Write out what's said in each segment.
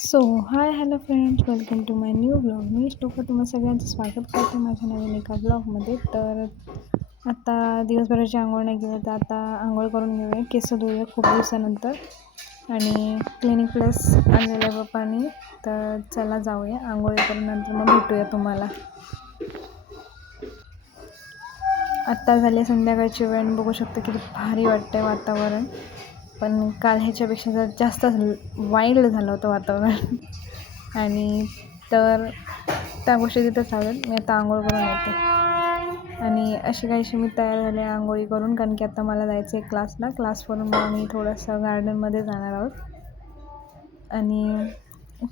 So hi hello friends, welcome to my new blog. मी श्लोका तुम्हा सगळ्यांचं स्वागत करते माझ्या नवीन एका ब्लॉगमध्ये. तर आता दिवसभराची आंघोळ नाही केली, तर आता आंघोळ करून घेऊया, केस धुऊया खूप दिवसानंतर. आणि क्लिनिक प्लस आणलेलं आहे पप्पानी. तर चला जाऊया, आंघोळी करून नंतर मग भेटूया तुम्हाला. आत्ता झाले संध्याकाळची वेळ, बघू शकता किती भारी वाटतंय वातावरण. पण काल ह्याच्यापेक्षा जर जास्त वाईल्ड झालं होतं वातावरण. आणि तर त्या गोष्टी तिथं चालेल. मी आता आंघोळ करून येते आणि अशी काहीशी मी तयार झाले आंघोळी करून, कारण की आता मला जायचं आहे क्लासला. क्लासवरून मग मी थोडंसं गार्डनमध्ये जाणार आहोत. आणि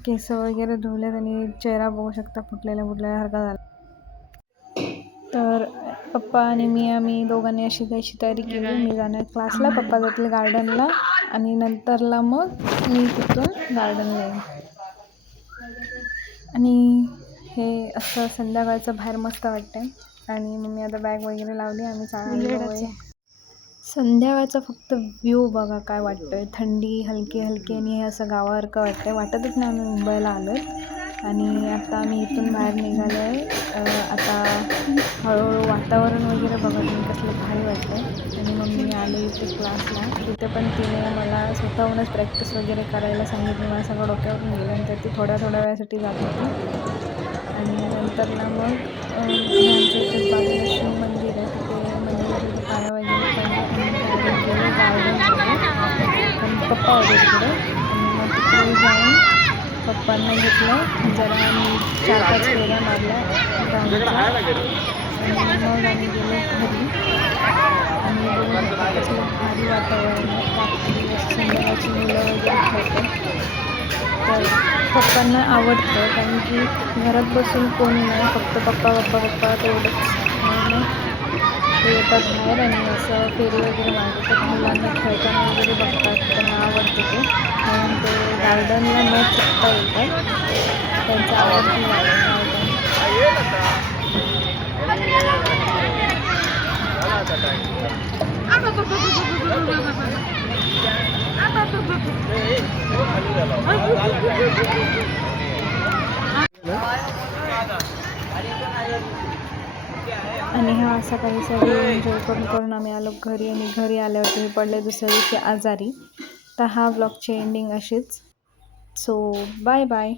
केस वगैरे धुवलेत आणि चेहरा बघू शकता फुटल्यासारखा झाला. तर पप्पा आणि आम्ही दोघांनी अशी काहीशी तयारी केली. मी जाणार क्लासला, पप्पा जातील गार्डनला आणि नंतरला मग मी तिथून गार्डनला येईन. आणि हे असं संध्याकाळचं बाहेर मस्त वाटतंय. आणि मग मी आता बॅग वगैरे लावली, आम्ही चाललो. संध्याकाळचा फक्त व्ह्यू बघा काय वाटतोय, थंडी हलकी हलकी, आणि हे असं गावासारखं वाटतंय. वाटतच नाही आम्ही मुंबईला आलो आहे. आणि आता आम्ही इथून बाहेर निघालो आहे. आता हळूहळू वातावरण वगैरे बघा तुम्ही कसलं भारी वाटतं. आणि मग मी आले इथे क्लासला. तिथे पण तिने मला स्वतःहूनच प्रॅक्टिस वगैरे करायला सांगितली. मला सगळं डोक्यावरून गेल्यानंतर ती थोड्या वेळासाठी जात होती. आणि नंतरला मग आमच्या इथे बाजूला शिव मंदिर आहे, तिथे मंदिराचे पाया वगैरे पडले आणि गेले गार्डनमध्ये. पण पप्पा होते तिकडे. आणि मग तिकडे जाऊन पप्पांना घेतलं, जरा मी 4-5 फेऱ्या मारल्या ग्राउंडच्या. आणि मग आम्ही गेलो घरी. आणि बघून कसलं भारी वातावरण आहे. रात्री संध्याकाळची मुलं वगैरे खेळतात. तर पप्पांना आवडतं, कारण की घरात बसून कोणी नाही, फक्त पप्पा तेवढंच. मग ते येतात बाहेर आणि असं फेरी वगैरे मारतात, मुलांना खेळताना वगैरे बघतात, त्यांना आवडतं ते. म्हणून ते गार्डनला न चुकता येतात. त्यांचं आवडतं गार्डन. आणि हा असा काही सगळं एन्जॉय करून आम्ही आलो घरी. आणि घरी आल्यावरती मी पडले दुसऱ्या दिवशी आजारी. तर हा ब्लॉगची एंडिंग अशीच. So bye bye.